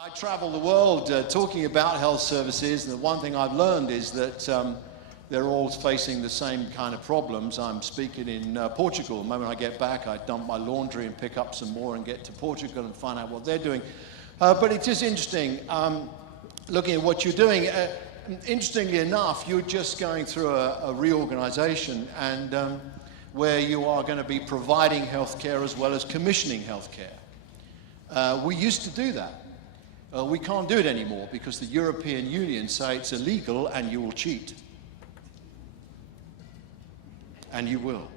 I travel the world talking about health services, and the one thing I've learned is that they're all facing the same kind of problems. I'm speaking in Portugal. The moment I get back, I dump my laundry and pick up some more and get to Portugal and find out what they're doing. But it is interesting looking at what you're doing. Interestingly enough, you're just going through a reorganization and where you are going to be providing healthcare as well as commissioning healthcare. We used to do that. We can't do it anymore because the European Union say it's illegal and you will cheat. And you will.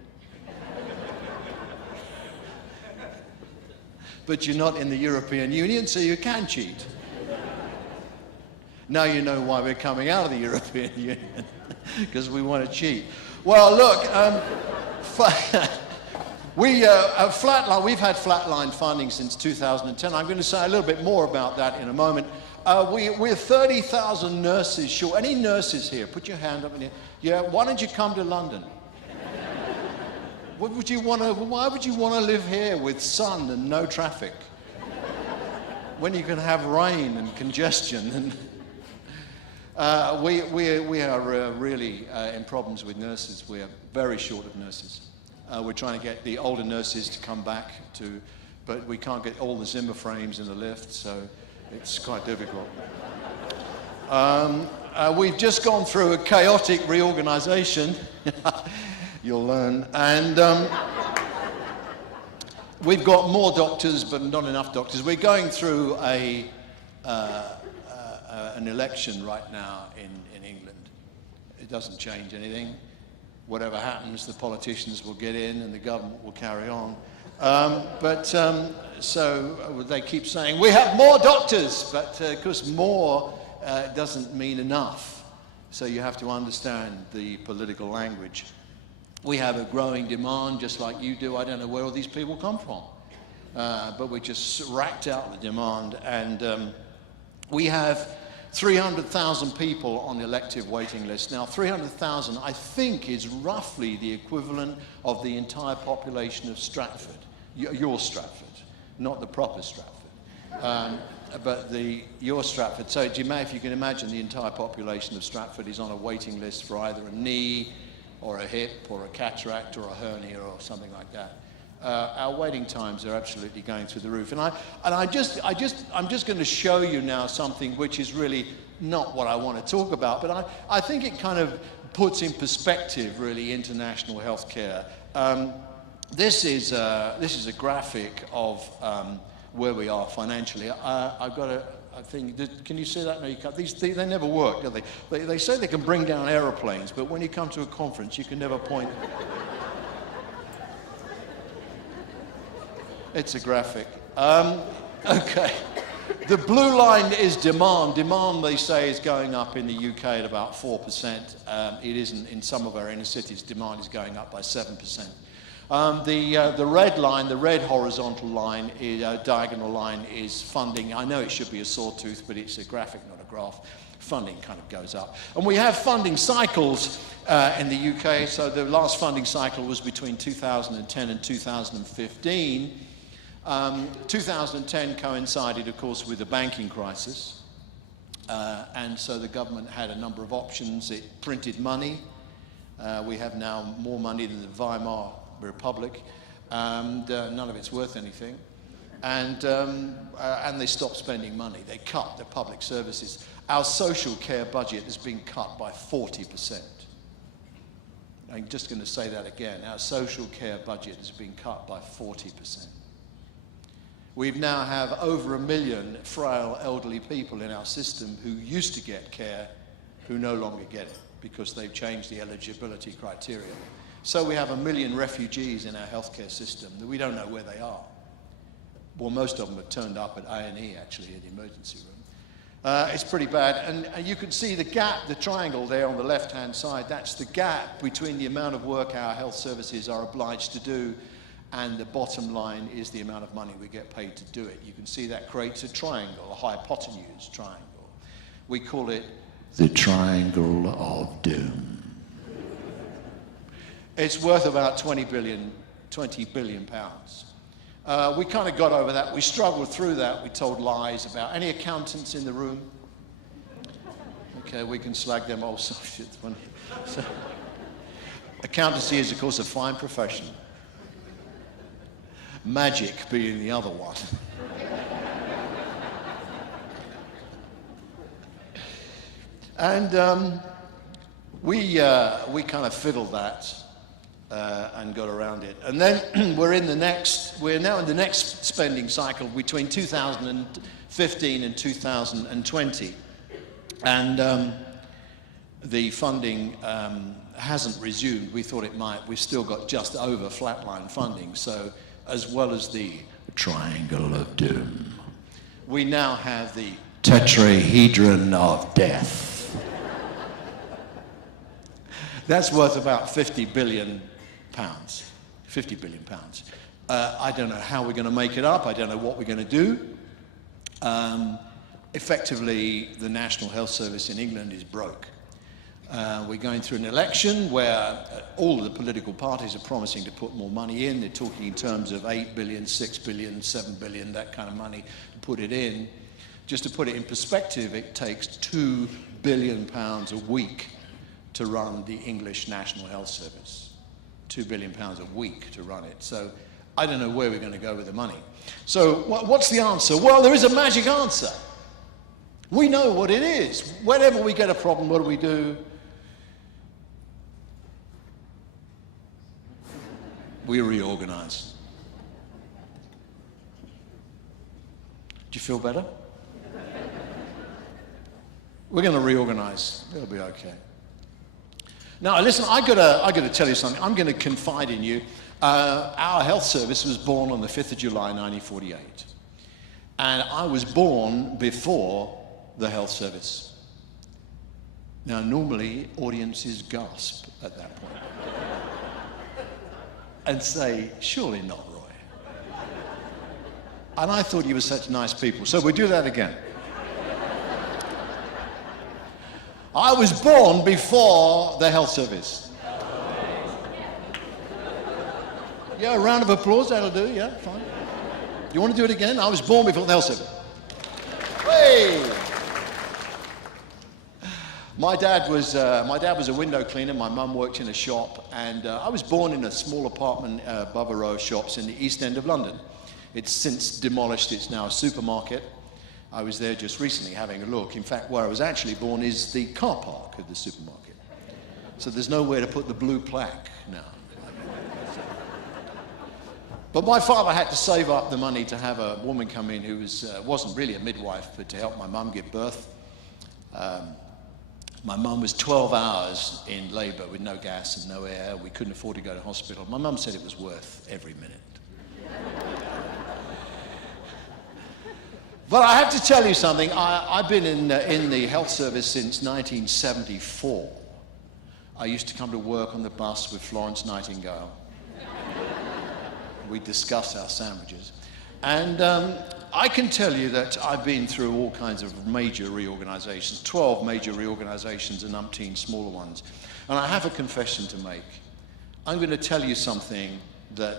But you're not in the European Union, so you can cheat. Now you know why we're coming out of the European Union, because we want to cheat. Well, look, we've had flatline funding since 2010. I'm going to say a little bit more about that in a moment. We're 30,000 nurses short. Any nurses here? Put your hand up in here. Yeah, why don't you come to London? Why would you want to live here with sun and no traffic? When you can have rain and congestion. And we are really in problems with nurses. We are very short of nurses. We're trying to get the older nurses to come back but we can't get all the Zimmer frames in the lift, so it's quite difficult. We've just gone through a chaotic reorganization. You'll learn. And we've got more doctors, but not enough doctors. We're going through an election right now in England. It doesn't change anything. Whatever happens, the politicians will get in and the government will carry on. So they keep saying, we have more doctors, but of course more doesn't mean enough. So you have to understand the political language. We have a growing demand, just like you do. I don't know where all these people come from. But we just racked out the demand, and we have 300,000 people on the elective waiting list. Now, 300,000, I think, is roughly the equivalent of the entire population of Stratford. Your Stratford, not the proper Stratford, but your Stratford. So if you can imagine, the entire population of Stratford is on a waiting list for either a knee or a hip or a cataract or a hernia or something like that. Our waiting times are absolutely going through the roof. And I'm just going to show you now something which is really not what I want to talk about, but I think it kind of puts in perspective really international healthcare. This is a graphic of where we are financially. I've got a thing. Can you see that? No, you can't. They never work, do they? They say they can bring down aeroplanes, but when you come to a conference, you can never point. It's a graphic. Okay. The blue line is demand. Demand, they say, is going up in the UK at about 4%. It isn't in some of our inner cities. Demand is going up by 7%. The red line, the red horizontal line, diagonal line, is funding. I know it should be a sawtooth, but it's a graphic, not a graph. Funding kind of goes up. And we have funding cycles in the UK. So the last funding cycle was between 2010 and 2015. 2010 coincided, of course, with the banking crisis. And so the government had a number of options. It printed money. We have now more money than the Weimar Republic, and none of it's worth anything. And they stopped spending money. They cut the public services. Our social care budget has been cut by 40%. I'm just going to say that again. Our social care budget has been cut by 40%. We now have over 1 million frail elderly people in our system who used to get care who no longer get it because they've changed the eligibility criteria. So we have 1 million refugees in our healthcare system that we don't know where they are. Well, most of them have turned up at A&E, actually, at the emergency room. It's pretty bad. And you can see the gap, the triangle there on the left-hand side. That's the gap between the amount of work our health services are obliged to do and the bottom line is the amount of money we get paid to do it. You can see that creates a triangle, a hypotenuse triangle. We call it the triangle of doom. It's worth about 20 billion pounds. We kind of got over that. We struggled through that. We told lies about any accountants in the room. Okay, we can slag them also. It's funny. So, accountancy is, of course, a fine profession. Magic being the other one. And we kind of fiddled that and got around it. And then we're now in the next spending cycle between 2015 and 2020. And the funding hasn't resumed. We thought it might. We've still got just over flatline funding. So as well as the triangle of doom, we now have the tetrahedron of death. That's worth about 50 billion pounds. 50 billion pounds. I don't know how we're going to make it up. I don't know what we're going to do. Effectively, the National Health Service in England is broke. We're going through an election where all of the political parties are promising to put more money in. They're talking in terms of 8 billion, 6 billion, 7 billion, that kind of money to put it in. Just to put it in perspective, it takes £2 billion a week to run the English National Health Service. £2 billion a week to run it. So I don't know where we're going to go with the money. So what's the answer? Well, there is a magic answer. We know what it is. Whenever we get a problem, what do? We reorganize. Do you feel better? We're going to reorganize. It'll be okay. Now, listen, I got to tell you something. I'm going to confide in you. Our health service was born on the 5th of July, 1948. And I was born before the health service. Now, normally, audiences gasp at that point and say, surely not, Roy. And I thought you were such nice people. So we'll do that again. I was born before the health service. Yeah, a round of applause, that'll do, yeah, fine. You want to do it again? I was born before the health service. Hey! My dad was a window cleaner. My mum worked in a shop, and I was born in a small apartment above a row of shops in the East End of London. It's since demolished. It's now a supermarket. I was there just recently having a look. In fact, where I was actually born is the car park of the supermarket. So there's nowhere to put the blue plaque now. But my father had to save up the money to have a woman come in who wasn't really a midwife, but to help my mum give birth. My mum was 12 hours in labour with no gas and no air. We couldn't afford to go to hospital. My mum said it was worth every minute. But I have to tell you something. I've been in the health service since 1974. I used to come to work on the bus with Florence Nightingale. We discussed our sandwiches. And I can tell you that I've been through all kinds of major reorganizations, 12 major reorganizations and umpteen smaller ones. And I have a confession to make. I'm going to tell you something that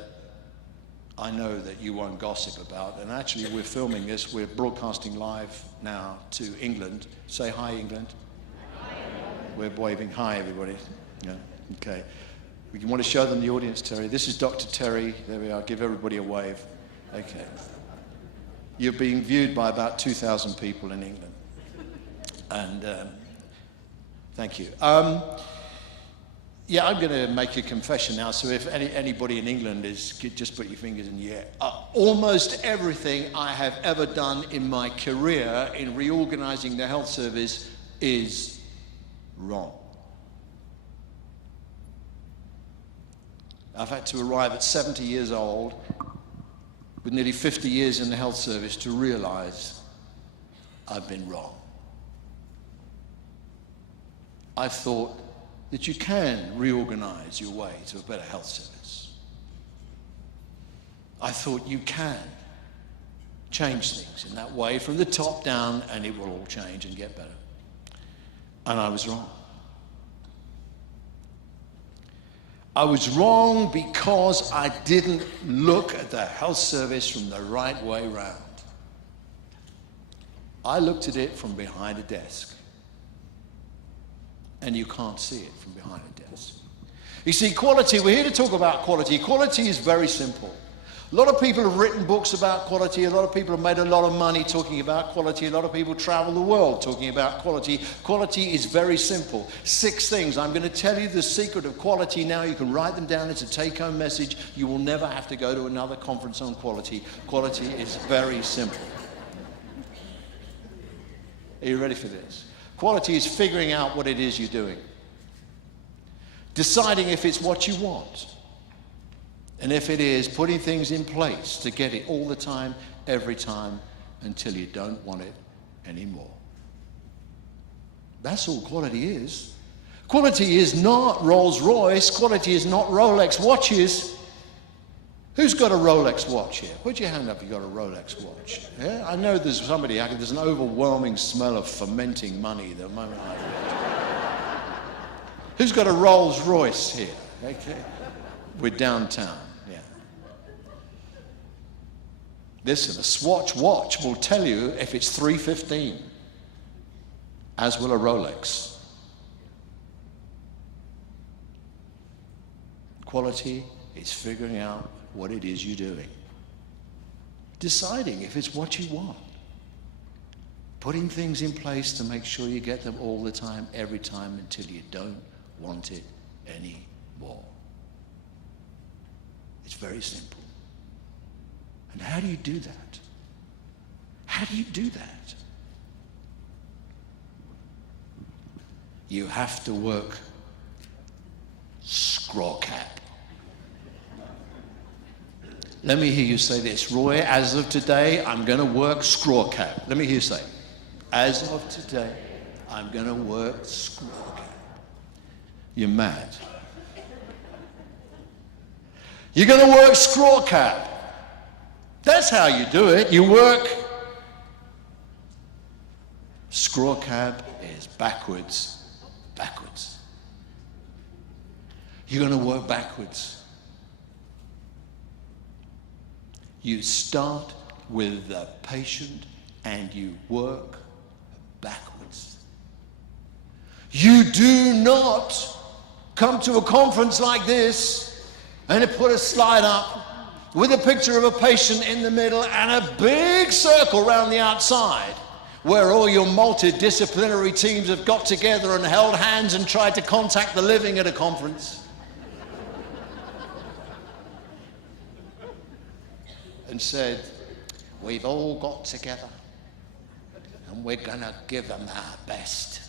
I know that you won't gossip about. And actually, we're filming this. We're broadcasting live now to England. Say hi, England. Hi. We're waving hi, everybody. Yeah, okay. You want to show them the audience, Terry? This is Dr. Terry. There we are. Give everybody a wave. Okay. You're being viewed by about 2,000 people in England. And thank you. Yeah, I'm going to make a confession now. So if anybody in England is, just put your fingers in the air. Almost everything I have ever done in my career in reorganizing the health service is wrong. I've had to arrive at 70 years old with nearly 50 years in the health service to realize I've been wrong. I thought that you can reorganize your way to a better health service. I thought you can change things in that way from the top down and it will all change and get better. And I was wrong. I was wrong because I didn't look at the health service from the right way round. I looked at it from behind a desk. And you can't see it from behind a desk. You see, quality, we're here to talk about quality. Quality is very simple. A lot of people have written books about quality. A lot of people have made a lot of money talking about quality. A lot of people travel the world talking about quality. Quality is very simple. 6 things. I'm going to tell you the secret of quality now. You can write them down. It's a take-home message. You will never have to go to another conference on quality. Quality is very simple. Are you ready for this? Quality is figuring out what it is you're doing. Deciding if it's what you want. And if it is, putting things in place to get it all the time, every time, until you don't want it anymore. That's all quality is. Quality is not Rolls-Royce. Quality is not Rolex watches. Who's got a Rolex watch here? Put your hand up if you've got a Rolex watch. Yeah? I know there's somebody, there's an overwhelming smell of fermenting money the moment I read. Who's got a Rolls-Royce here? Okay. We're downtown, yeah. Listen, a Swatch watch will tell you if it's 3:15, as will a Rolex. Quality is figuring out what it is you're doing. Deciding if it's what you want. Putting things in place to make sure you get them all the time, every time, until you don't want it anymore. It's very simple. And how do you do that? How do you do that? You have to work scrawcap. Let me hear you say this. Roy, as of today, I'm going to work scrawcap. Let me hear you say, as of today, I'm going to work scrawcap. You're mad. You're going to work scrawcap. That's how you do it. You work. Scrawcap is backwards, backwards. You're going to work backwards. You start with the patient and you work backwards. You do not come to a conference like this and put a slide up with a picture of a patient in the middle and a big circle around the outside where all your multidisciplinary teams have got together and held hands and tried to contact the living at a conference. And said, we've all got together and we're going to give them our best.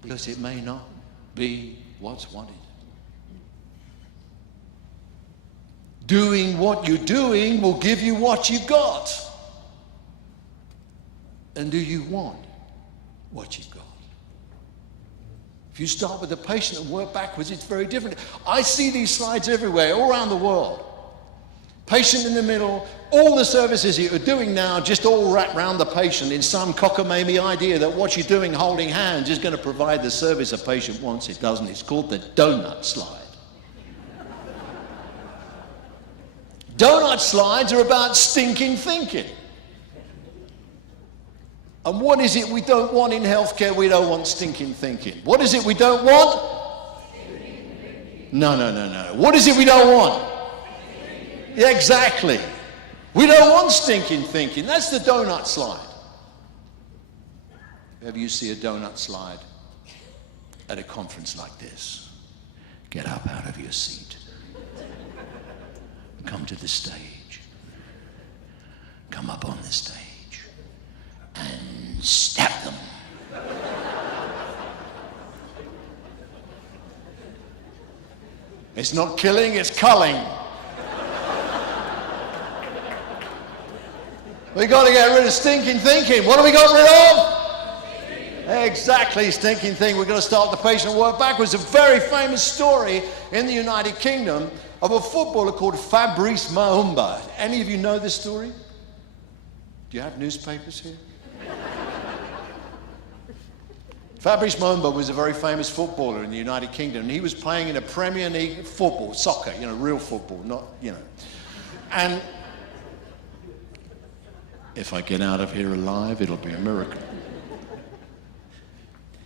Because it may not be what's wanted. Doing what you're doing will give you what you've got. And do you want what you've got? If you start with the patient and work backwards, it's very different. I see these slides everywhere, all around the world. Patient in the middle, all the services you're doing now just all wrap around the patient in some cockamamie idea that what you're doing holding hands is going to provide the service a patient wants. It doesn't. It's called the donut slide. Donut slides are about stinking thinking. And what is it we don't want in healthcare? We don't want stinking thinking. What is it we don't want? No. What is it we don't want? Yeah, exactly. We don't want stinking thinking. That's the donut slide. If you see a donut slide at a conference like this, get up out of your seat. Come to the stage. Come up on the stage and stab them. It's not killing, it's culling. We got to get rid of stinking thinking. What have we got rid of? Exactly, stinking thing. We've got to start the patient and work backwards. A very famous story in the United Kingdom of a footballer called Fabrice Muamba. Any of you know this story? Do you have newspapers here? Fabrice Muamba was a very famous footballer in the United Kingdom, and he was playing in a Premier League football, soccer, you know, real football, not, you know. And if I get out of here alive, it'll be a miracle.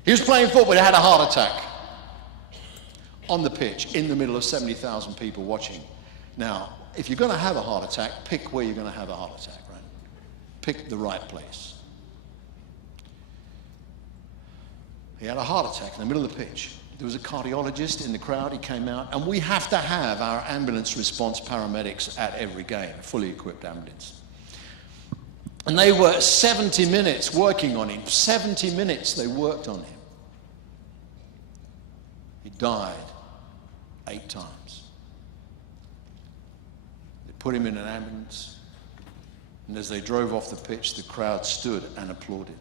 He was playing football, he had a heart attack on the pitch in the middle of 70,000 people watching. Now, if you're going to have a heart attack, pick where you're going to have a heart attack, right? Pick the right place. He had a heart attack in the middle of the pitch. There was a cardiologist in the crowd, he came out, and we have to have our ambulance response paramedics at every game, a fully equipped ambulance. And they were 70 minutes working on him. 70 minutes they worked on him. He died 8 times. They put him in an ambulance, and as they drove off the pitch, the crowd stood and applauded.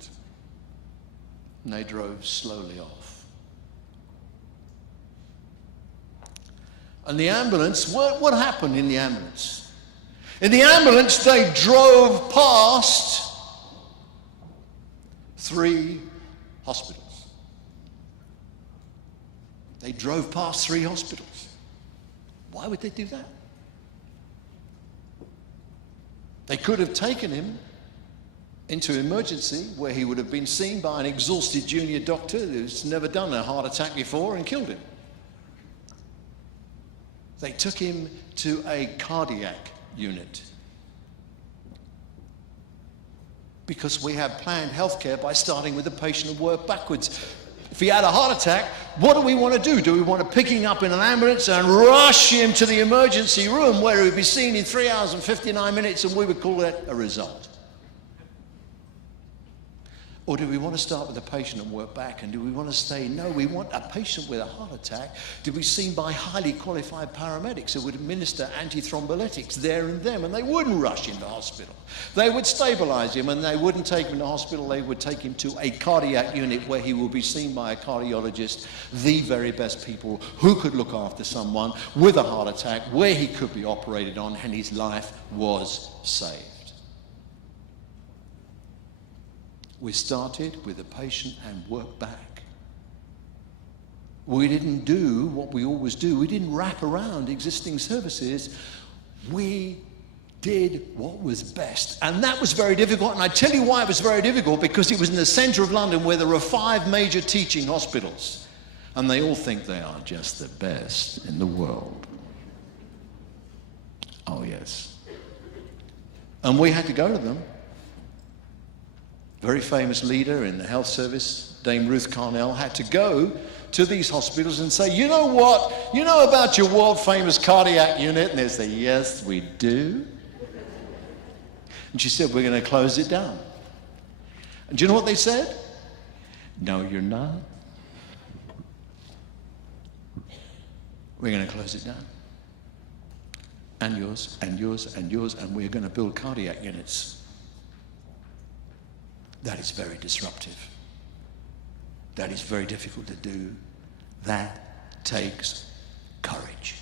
And they drove slowly off. And the ambulance, what happened in the ambulance? In the ambulance, they drove past 3 hospitals. They drove past 3 hospitals. Why would they do that? They could have taken him into emergency where he would have been seen by an exhausted junior doctor who's never done a heart attack before and killed him. They took him to a cardiac unit because we have planned healthcare by starting with the patient and work backwards. If he had a heart attack, what do we want to do? Do we want to pick him up in an ambulance and rush him to the emergency room where he would be seen in 3 hours and 59 minutes and we would call that a result? Or do we want to start with the patient and work back? And do we want to say, no, we want a patient with a heart attack to be seen by highly qualified paramedics who would administer antithrombolytics there and then, and they wouldn't rush him to hospital. They would stabilize him, and they wouldn't take him to hospital. They would take him to a cardiac unit where he will be seen by a cardiologist, the very best people who could look after someone with a heart attack, where he could be operated on, and his life was saved. We started with the patient and worked back. We didn't do what we always do. We didn't wrap around existing services. We did what was best. And that was very difficult. And I tell you why it was very difficult, because it was in the center of London where there are 5 major teaching hospitals. And they all think they are just the best in the world. Oh, yes. And we had to go to them. Very famous leader in the health service, Dame Ruth Carnell, had to go to these hospitals and say, you know what? You know about your world famous cardiac unit? And they say, yes, we do. And she said, we're going to close it down. And do you know what they said? No, you're not. We're going to close it down. And yours, and yours, and yours, and we're going to build cardiac units. That is very disruptive. That is very difficult to do. That takes courage.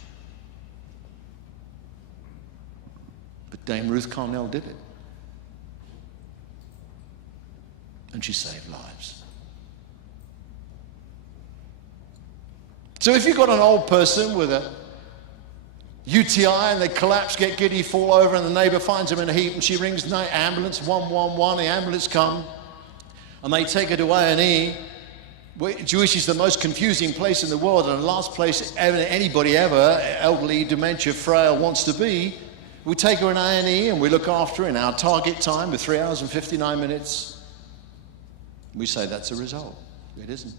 But Dame Ruth Carnell did it. And she saved lives. So if you've got an old person with a UTI and they collapse, get giddy, fall over, and the neighbor finds them in a heap, and she rings the ambulance, 111, the ambulance come, and they take her to A&E, which is the most confusing place in the world, and the last place anybody ever, elderly, dementia, frail, wants to be. We take her in A&E and we look after her in our target time of 3 hours and 59 minutes. We say that's a result. It isn't.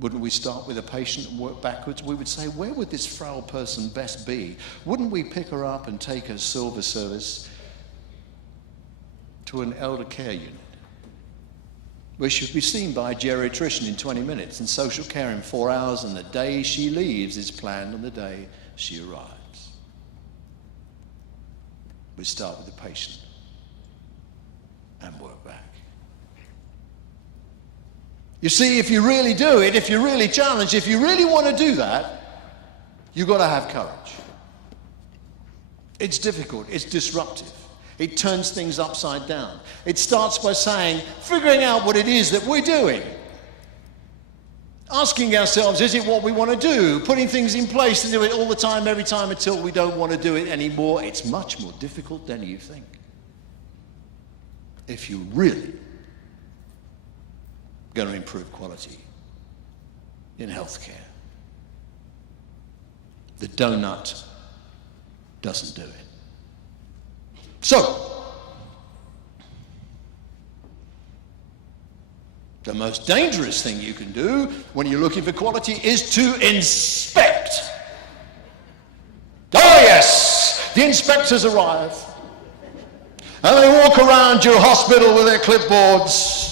Wouldn't we start with a patient and work backwards? We would say, where would this frail person best be? Wouldn't we pick her up and take her silver service to an elder care unit, where she'd be seen by a geriatrician in 20 minutes and social care in 4 hours, and the day she leaves is planned on the day she arrives? We start with the patient and work back. You see, if you really do it, if you're really challenged, if you really want to do that, you've got to have courage. It's difficult, it's disruptive. It turns things upside down. It starts by saying, figuring out what it is that we're doing. Asking ourselves, is it what we want to do? Putting things in place to do it all the time, every time, until we don't want to do it anymore. It's much more difficult than you think. If you're really going to improve quality in healthcare. The donut doesn't do it. So, the most dangerous thing you can do when you're looking for quality is to inspect. Oh yes, the inspectors arrive and they walk around your hospital with their clipboards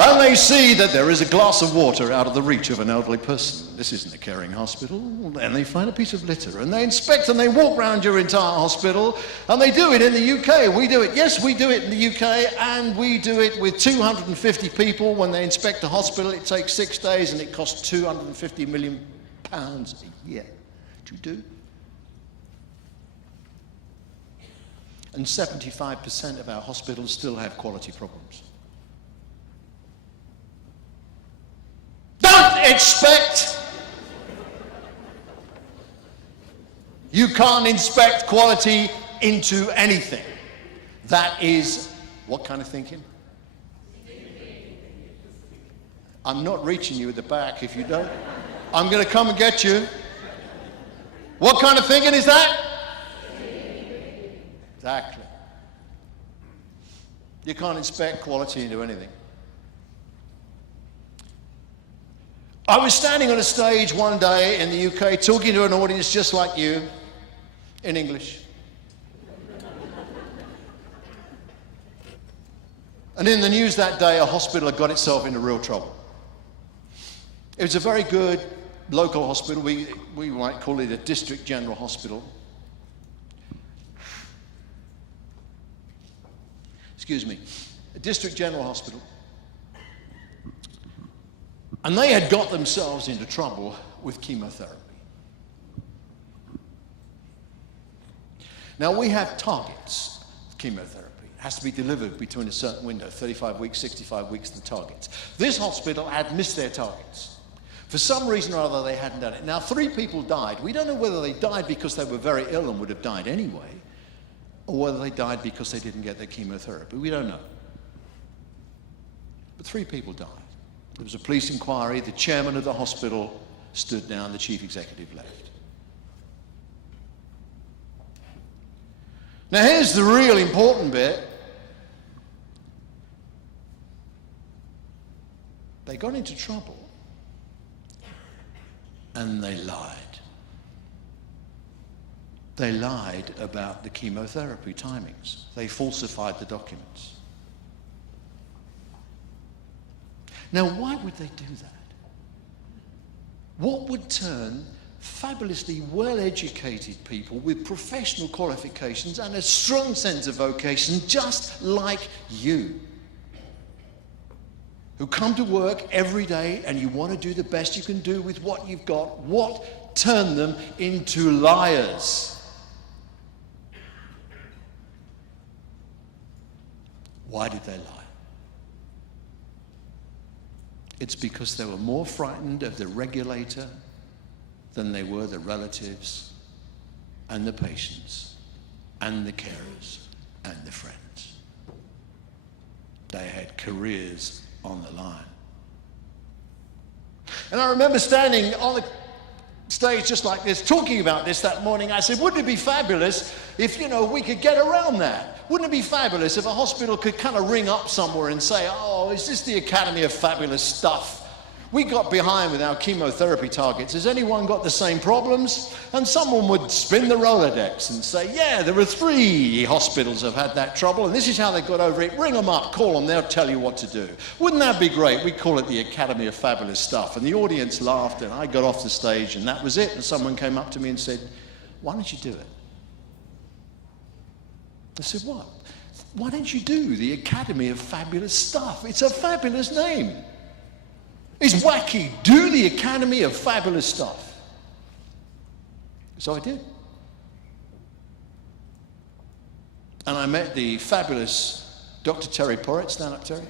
and they see that there is a glass of water out of the reach of an elderly person. This isn't a caring hospital. And they find a piece of litter and they inspect and they walk around your entire hospital, and they do it in the UK. We do it, yes, we do it in the UK, and we do it with 250 people. When they inspect a hospital, it takes 6 days and it costs £250 million a year to do. And 75% of our hospitals still have quality problems. Don't expect. You can't inspect quality into anything. That is, what kind of thinking? I'm not reaching you at the back. If you don't, I'm going to come and get you. What kind of thinking is that? Exactly. You can't inspect quality into anything. I was standing on a stage one day in the UK talking to an audience just like you, in English. And in the news that day, a hospital had got itself into real trouble. It was a very good local hospital. We might call it a district general hospital. Excuse me, a district general hospital. And they had got themselves into trouble with chemotherapy. Now we have targets of chemotherapy. It has to be delivered between a certain window, 35 weeks, 65 weeks, the targets. This hospital had missed their targets. For some reason or other, they hadn't done it. Now 3 people died. We don't know whether they died because they were very ill and would have died anyway, or whether they died because they didn't get their chemotherapy. We don't know. But 3 people died. There was a police inquiry, the chairman of the hospital stood down, the chief executive left. Now here's the real important bit. They got into trouble and they lied. They lied about the chemotherapy timings. They falsified the documents. Now, why would they do that? What would turn fabulously well-educated people with professional qualifications and a strong sense of vocation, just like you, who come to work every day and you want to do the best you can do with what you've got, what turned them into liars? Why did they lie? It's because they were more frightened of the regulator than they were the relatives and the patients and the carers and the friends. They had careers on the line. And I remember standing on the stage just like this, talking about this that morning. I said, wouldn't it be fabulous if, we could get around that? Wouldn't it be fabulous if a hospital could kind of ring up somewhere and say, oh, is this the Academy of Fabulous Stuff? We got behind with our chemotherapy targets. Has anyone got the same problems? And someone would spin the Rolodex and say, yeah, there are 3 hospitals have had that trouble, and this is how they got over it. Ring them up, call them, they'll tell you what to do. Wouldn't that be great? We call it the Academy of Fabulous Stuff. And the audience laughed, and I got off the stage, and that was it. And someone came up to me and said, why don't you do it? I said, what? Why don't you do the Academy of Fabulous Stuff? It's a fabulous name. It's wacky. Do the Academy of Fabulous Stuff. So I did. And I met the fabulous Dr. Terry Porritt. Stand up, Terry.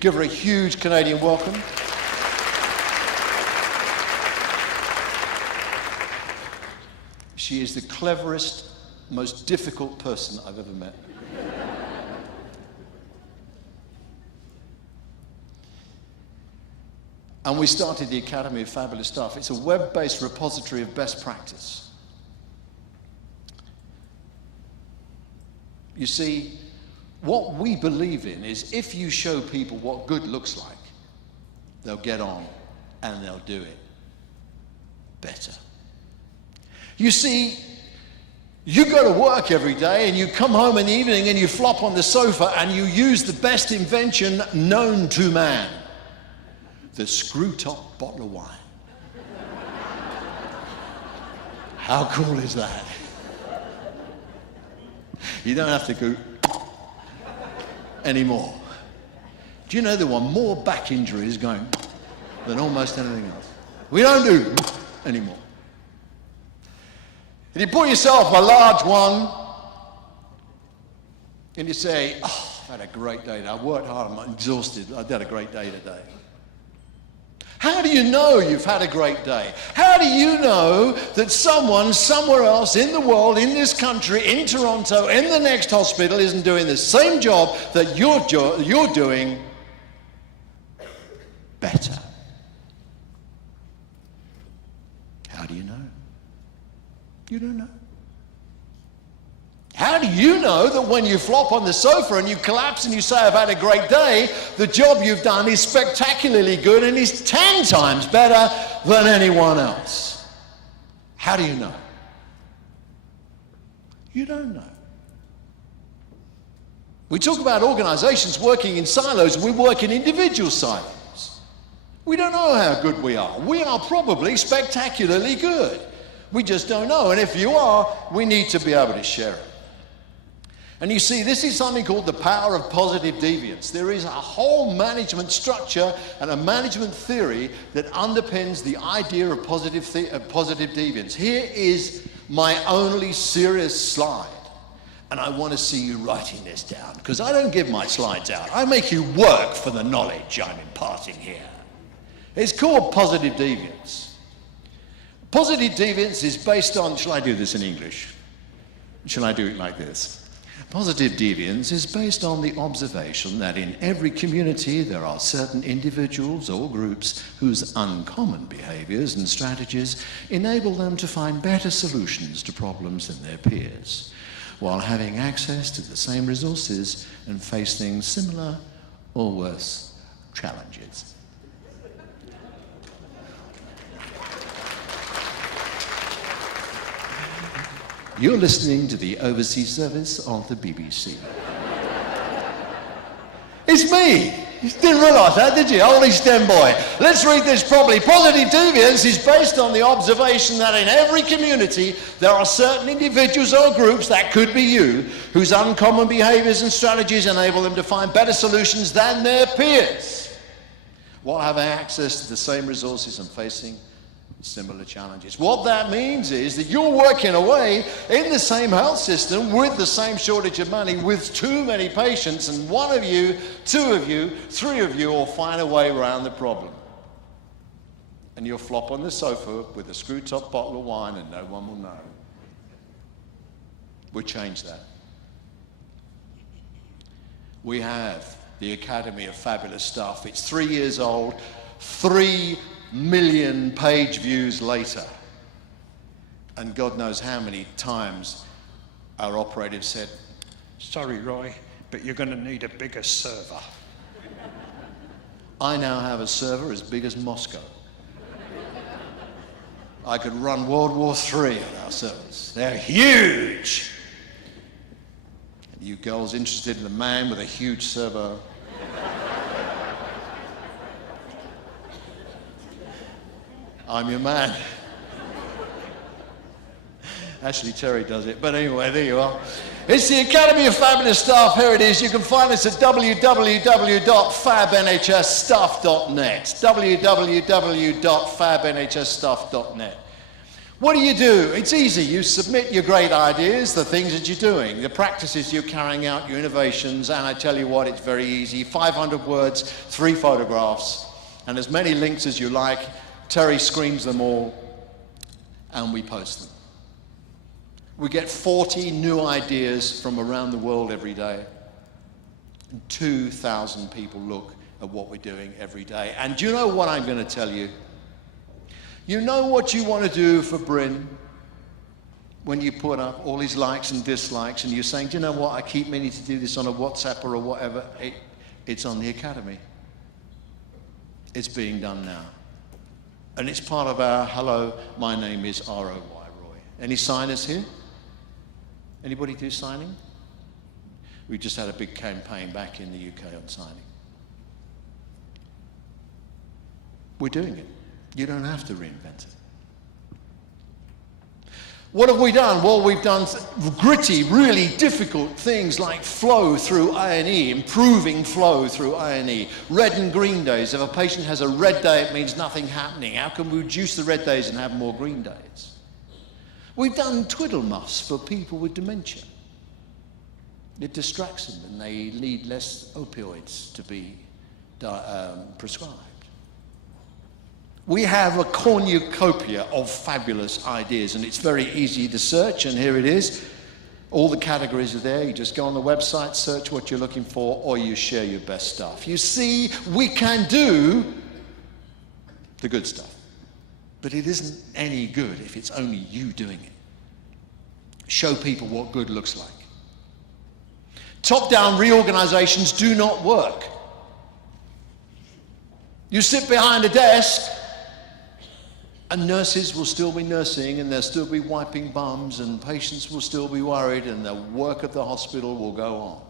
Give her a huge Canadian welcome. She is the cleverest, most difficult person I've ever met. And we started the Academy of Fabulous Stuff. It's a web-based repository of best practice. You see, what we believe in is if you show people what good looks like, they'll get on and they'll do it better. You see, you go to work every day and you come home in the evening and you flop on the sofa and you use the best invention known to man, the screw-top bottle of wine. How cool is that? You don't have to go anymore. Do you know there were more back injuries going than almost anything else? We don't do anymore. And you pour yourself a large one and you say, oh, I've had a great day today. I worked hard, I'm exhausted. I've had a great day today. How do you know you've had a great day? How do you know that someone somewhere else in the world, in this country, in Toronto, in the next hospital isn't doing the same job that you're doing better? How do you know? You don't know. How do you know that when you flop on the sofa and you collapse and you say, I've had a great day, the job you've done is spectacularly good and is 10 times better than anyone else? How do you know? You don't know. We talk about organizations working in silos. We work in individual silos. We don't know how good we are. We are probably spectacularly good. We just don't know. And if you are, we need to be able to share it. And you see, this is something called the power of positive deviance. There is a whole management structure and a management theory that underpins the idea of positive deviance. Here is my only serious slide. And I want to see you writing this down, because I don't give my slides out. I make you work for the knowledge I'm imparting here. It's called positive deviance. Positive deviance is based on, shall I do this in English? Shall I do it like this? Positive deviance is based on the observation that in every community there are certain individuals or groups whose uncommon behaviors and strategies enable them to find better solutions to problems than their peers, while having access to the same resources and facing similar or worse challenges. You're listening to the overseas service of the BBC. It's me. You didn't realise that, did you? Holy STEM boy. Let's read this properly. Positive deviance is based on the observation that in every community there are certain individuals or groups, that could be you, whose uncommon behaviours and strategies enable them to find better solutions than their peers, while having access to the same resources and facing similar challenges. What that means is that you're working away in the same health system with the same shortage of money, with too many patients, and one of you, two of you, three of you will find a way around the problem. And you'll flop on the sofa with a screw-top bottle of wine and no one will know. We'll change that. We have the Academy of Fabulous Stuff. It's 3 years old, 3 million page views later, and God knows how many times our operative said, sorry Roy, but you're going to need a bigger server. I now have a server as big as Moscow. I could run World War III on our servers. They're huge. And you girls interested in a man with a huge server? I'm your man. Actually, Terry does it, but anyway, there you are. It's the Academy of Fabulous Stuff. Here it is. You can find us at www.fabnhsstuff.net. www.fabnhsstuff.net. What do? It's easy. You submit your great ideas, the things that you're doing, the practices you're carrying out, your innovations, and I tell you what, it's very easy. 500 words, 3 photographs, and as many links as you like. Terry screens them all, and we post them. We get 40 new ideas from around the world every day. And 2,000 people look at what we're doing every day. And do you know what I'm going to tell you? You know what you want to do for Bryn when you put up all these likes and dislikes and you're saying, do you know what, I keep meaning to do this on a WhatsApp or whatever. It's on the Academy. It's being done now. And it's part of our hello, my name is R-O-Y, Roy. Any signers here? Anybody do signing? We just had a big campaign back in the UK on signing. We're doing it. You don't have to reinvent it. What have we done? Well, we've done gritty, really difficult things like flow through A&E, improving flow through A&E. Red and green days. If a patient has a red day, it means nothing happening. How can we reduce the red days and have more green days? We've done twiddle muffs for people with dementia. It distracts them and they need less opioids to be prescribed. We have a cornucopia of fabulous ideas, and it's very easy to search, and here it is. All the categories are there. You just go on the website, search what you're looking for, or you share your best stuff. You see, we can do the good stuff, but it isn't any good if it's only you doing it. Show people what good looks like. Top-down reorganizations do not work. You sit behind a desk, and nurses will still be nursing, and they'll still be wiping bums, and patients will still be worried, and the work at the hospital will go on.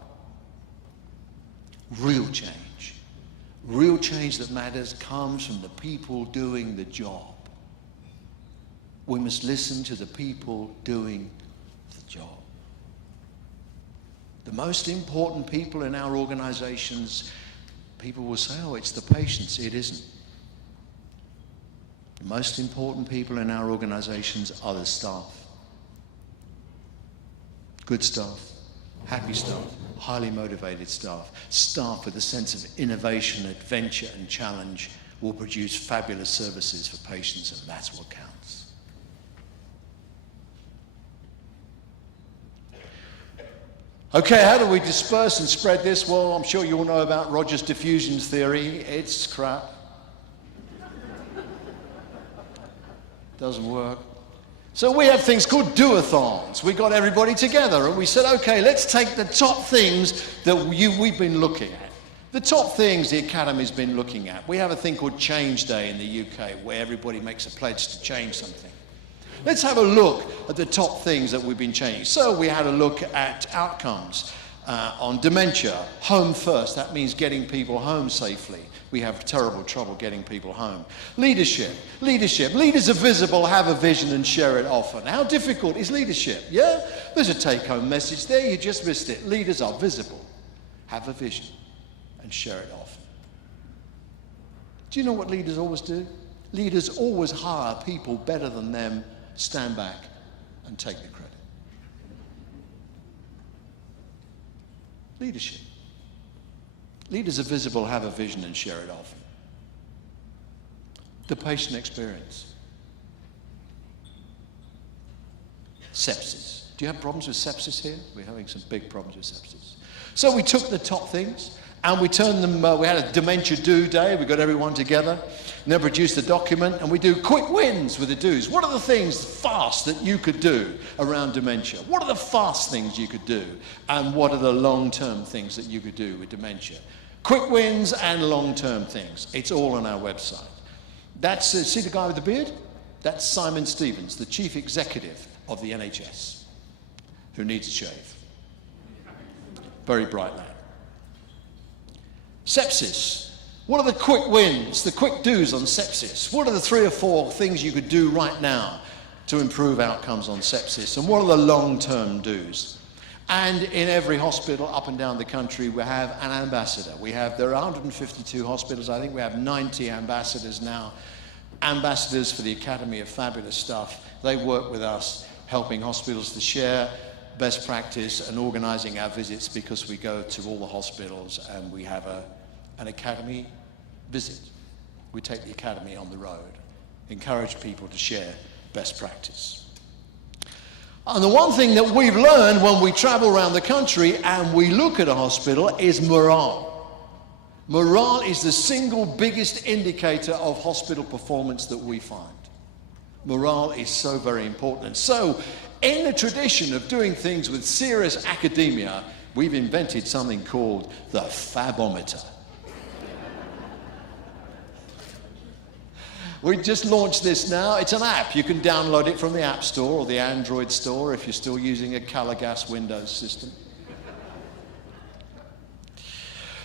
Real change that matters comes from the people doing the job. We must listen to the people doing the job. The most important people in our organizations, people will say, oh, it's the patients. It isn't. The most important people in our organizations are the staff. Good staff, happy staff, highly motivated staff. Staff with a sense of innovation, adventure, and challenge will produce fabulous services for patients, and that's what counts. Okay, how do we disperse and spread this? Well, I'm sure you all know about Rogers diffusion theory. It's crap. Doesn't work. So we have things called do-a-thons. We got everybody together and we said, okay, let's take the top things that we've been looking at. The top things the Academy's been looking at. We have a thing called Change Day in the UK where everybody makes a pledge to change something. Let's have a look at the top things that we've been changing. So we had a look at outcomes on dementia. Home first, that means getting people home safely. We have terrible trouble getting people home. Leadership. Leaders are visible, have a vision and share it often. How difficult is leadership? Yeah? There's a take-home message there, you just missed it. Leaders are visible, have a vision and share it often. Do you know what leaders always do? Leaders always hire people better than them, stand back and take the credit. Leadership. Leaders are visible, have a vision, and share it often. The patient experience. Sepsis. Do you have problems with sepsis here? We're having some big problems with sepsis. So we took the top things and we turned them, we had a dementia do day, we got everyone together, and then produced a document, and we do quick wins with the do's. What are the things fast that you could do around dementia? What are the fast things you could do? And what are the long-term things that you could do with dementia? Quick wins and long-term things. It's all on our website. That's, see the guy with the beard? That's Simon Stevens, the chief executive of the NHS, who needs a shave. Very bright lad. Sepsis. What are the quick wins, the quick do's on sepsis? What are the 3 or 4 things you could do right now to improve outcomes on sepsis? And what are the long-term do's? And in every hospital up and down the country, we have an ambassador. There are 152 hospitals. I think we have 90 ambassadors now ambassadors for the Academy of Fabulous Stuff. They work with us, helping hospitals to share best practice and organizing our visits, because we go to all the hospitals and we have an academy visit. We take the academy on the road, encourage people to share best practice. And the one thing that we've learned when we travel around the country and we look at a hospital is morale. Morale is the single biggest indicator of hospital performance that we find. Morale is so very important. So, in the tradition of doing things with serious academia, we've invented something called the Flabometer. We just launched this now. It's an app. You can download it from the App Store or the Android Store if you're still using a Calagas Windows system.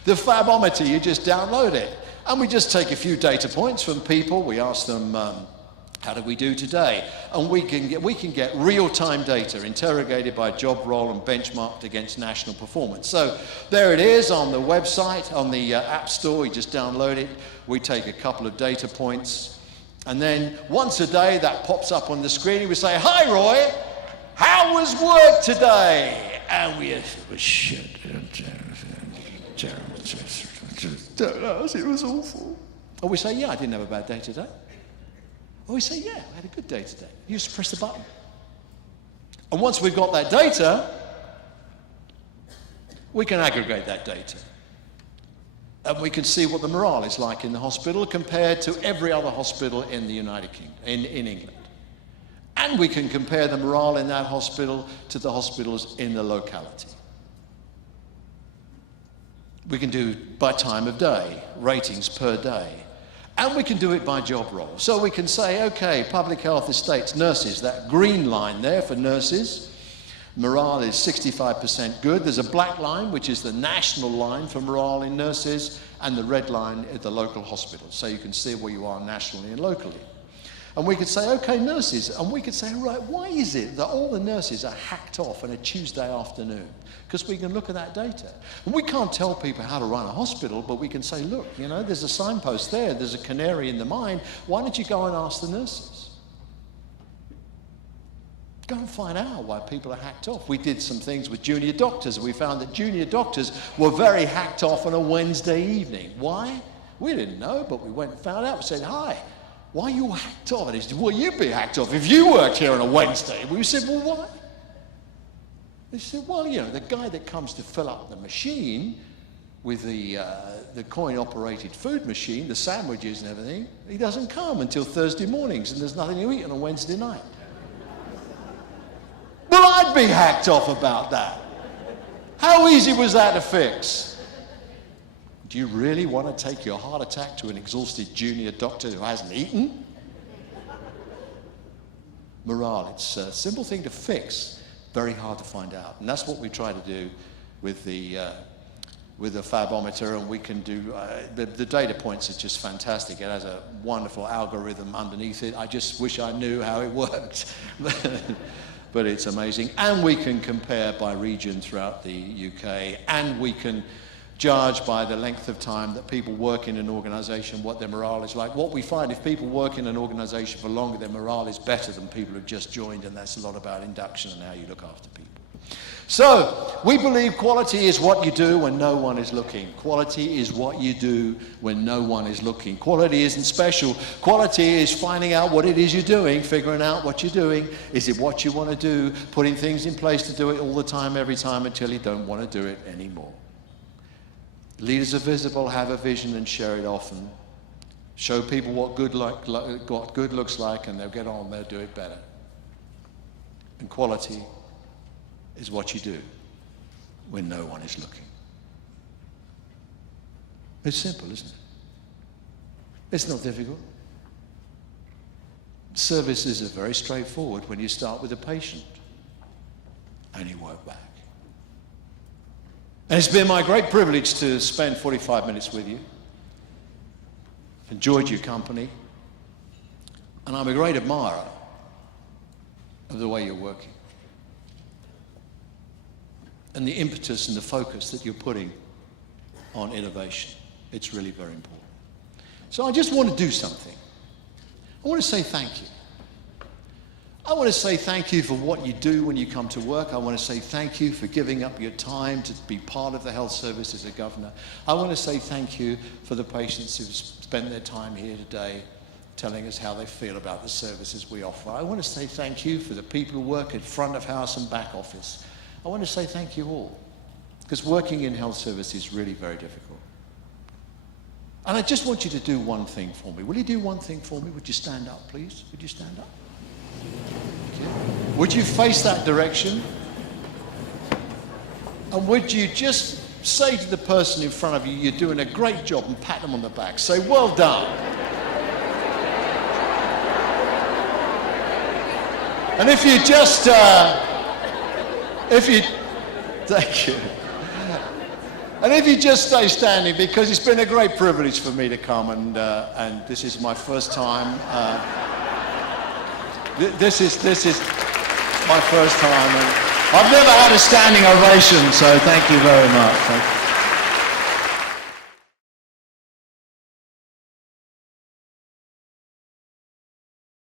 The Flabometer, you just download it. And we just take a few data points from people. We ask them, how did we do today? And we can get real-time data interrogated by job role and benchmarked against national performance. So there it is on the website, on the App Store. You just download it. We take a couple of data points. And then once a day, that pops up on the screen. We say, "Hi, Roy, how was work today?" And we shit. It was awful. Or we say, "Yeah, I didn't have a bad day today." Or we say, "Yeah, I had a good day today." You just press the button. And once we've got that data, we can aggregate that data. And we can see what the morale is like in the hospital compared to every other hospital in the United Kingdom, in England. And we can compare the morale in that hospital to the hospitals in the locality. We can do by time of day, ratings per day. And we can do it by job role. So we can say, okay, public health estates, nurses, that green line there for nurses, morale is 65% good. There's a black line, which is the national line for morale in nurses, and the red line is the local hospitals. So you can see where you are nationally and locally. And we could say, okay, nurses, and we could say, right, why is it that all the nurses are hacked off on a Tuesday afternoon? Because we can look at that data. And we can't tell people how to run a hospital, but we can say, look, you know, there's a signpost there, there's a canary in the mine. Why don't you go and ask the nurses? Go and find out why people are hacked off. We did some things with junior doctors, and we found that junior doctors were very hacked off on a Wednesday evening. Why? We didn't know, but we went and found out. We said, "Hi, why are you hacked off?" And he said, "Well, you'd be hacked off if you worked here on a Wednesday." We said, "Well, why?" They said, "Well, you know, the guy that comes to fill up the machine with the coin-operated food machine, the sandwiches and everything, he doesn't come until Thursday mornings, and there's nothing to eat on a Wednesday night." Well, I'd be hacked off about that. How easy was that to fix? Do you really want to take your heart attack to an exhausted junior doctor who hasn't eaten? Morale, it's a simple thing to fix, very hard to find out. And that's what we try to do with the Flabometer, and we can do, the data points are just fantastic. It has a wonderful algorithm underneath it. I just wish I knew how it worked. But it's amazing. And we can compare by region throughout the UK, and we can judge by the length of time that people work in an organisation what their morale is like. What we find, if people work in an organisation for longer, their morale is better than people who've just joined, and that's a lot about induction and how you look after people. So, we believe quality is what you do when no one is looking. Quality is what you do when no one is looking. Quality isn't special. Quality is finding out what it is you're doing, figuring out what you're doing. Is it what you want to do? Putting things in place to do it all the time, every time, until you don't want to do it anymore. Leaders are visible, have a vision, and share it often. Show people what good looks like, and they'll get on, they'll do it better. And quality is what you do when no one is looking. It's simple, isn't it? It's not difficult. Services are very straightforward when you start with a patient and you work back. And it's been my great privilege to spend 45 minutes with you. I've enjoyed your company, and I'm a great admirer of the way you're working and the impetus and the focus that you're putting on innovation. It's really very important. So I just want to do something. I want to say thank you. I want to say thank you for what you do when you come to work. I want to say thank you for giving up your time to be part of the health service as a governor. I want to say thank you for the patients who've spent their time here today telling us how they feel about the services we offer. I want to say thank you for the people who work at front of house and back office. I want to say thank you all, because working in health service is really very difficult. And I just want you to do one thing for me. Will you do one thing for me? Would you stand up, please? Would you stand up? Okay. Would you face that direction? And would you just say to the person in front of you, you're doing a great job, and pat them on the back. Say, well done. And if you just, thank you. And if you just stay standing, because it's been a great privilege for me to come, and this is my first time. This is my first time, and I've never had a standing ovation, so thank you very much.